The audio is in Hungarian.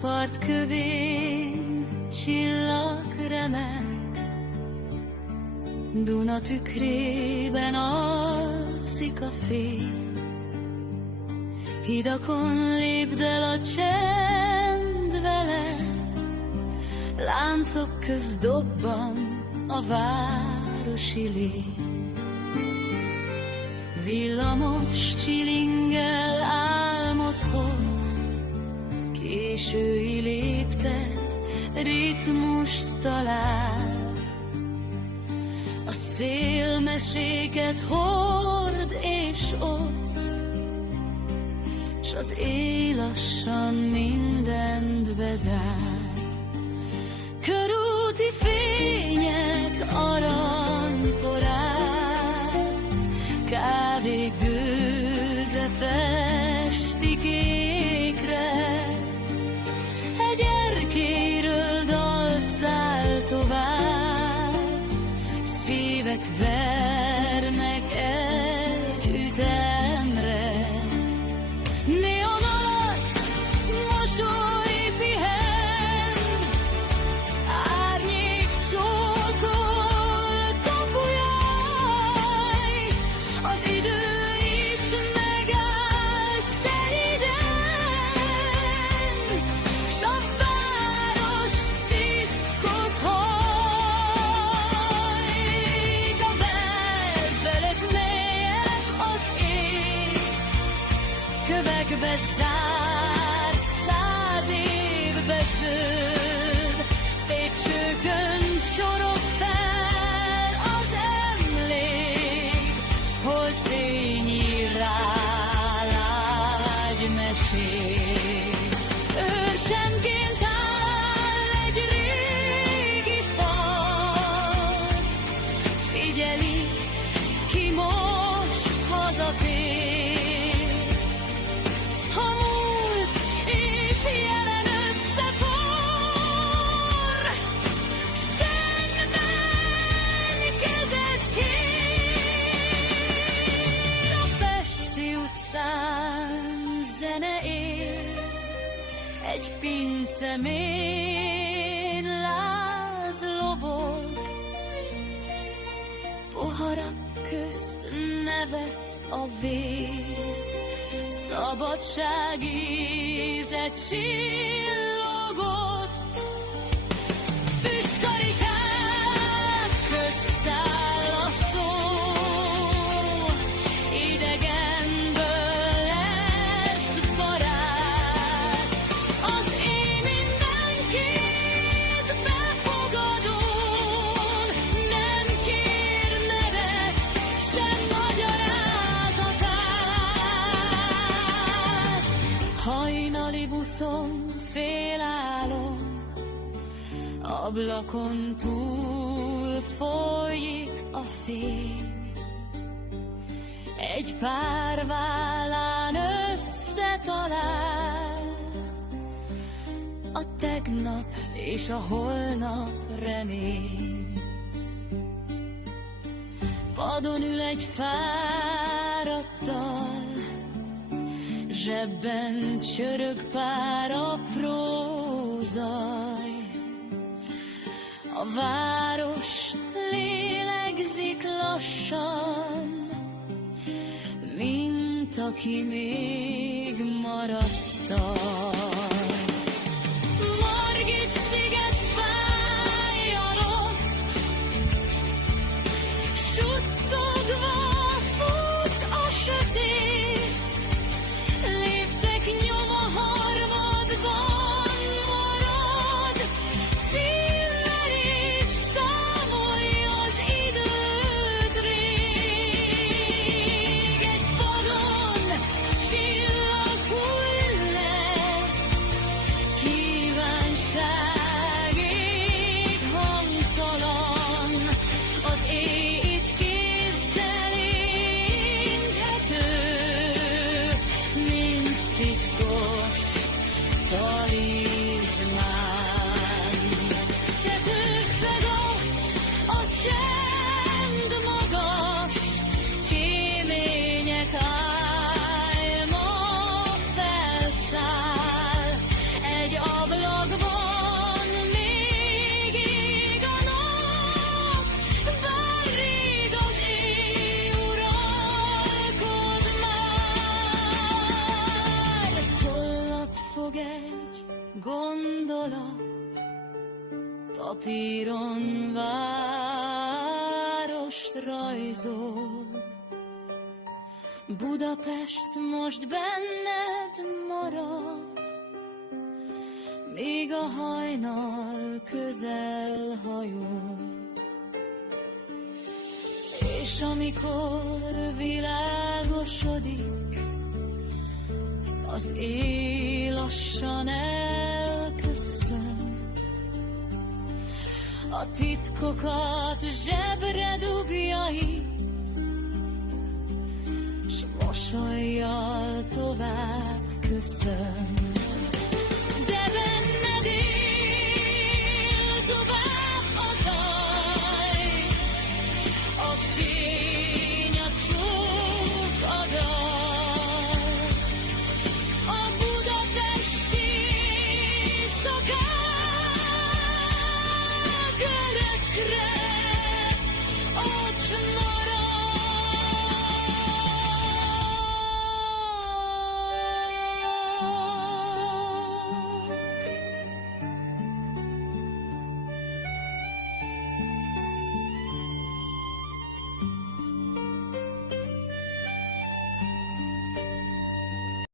part kövén csillag remek, Duna tükrében alszik a fény. Hidakon lépd el a csend veled, láncok köz dobban a városi lény. Villamos csilingel álmot hoz, késői lépted ritmust talál. A szél meséket hord és oszt, s az éj lassan mindent bezár. Körúti fények aranykorát, kávé gőze festi kékre. Egy erkélyről dal száll tovább, szívek vernek egy ütemre. Neon alatt mosoly pihen, árnyék csókol kapujaj. Az idő itt megáll szeliden, s a város titkot hajt. A vár felett mélyebb az ég, kövekbe zárt 100 év besződ. Lépcsőkön csorog fel az emlék, hogy fényír rá lágy mesét. Őrcsemként áll egy régi fal, figyeli, ki most hazatér. A múlt és jelen összeforr, csendben kezet kér. A pesti utcán zene él, egy pincemén láz lobog. Poharak közt nevet a vér, szabadság íze csillogott. Füstkarikák közt száll a szó, idegenből lesz barát. Az én mindenkit befogadón nem kér nevet, sem magyarázatát. Hajnali buszon félálom, ablakon túl folyik a fény. Egy pár vállán összetalál, a tegnap és a holnap remény. Padon ül egy fáradttal, zsebben csörög pár apró zaj. A város lélegzik lassan, mint aki még marasztal. Margit sziget fáj alatt, suttogva fut a sötét. Léptek nyom a harmadban marad, szívvel is számolja az időt rég. Egy padon csillag hull le, papíron várost rajzol. Budapest most benned marad, míg a hajnal közel hajol. És amikor világosodik, az éj lassan elköszön, a titkokat zsebre dugja itt, s mosollyal tovább köszön.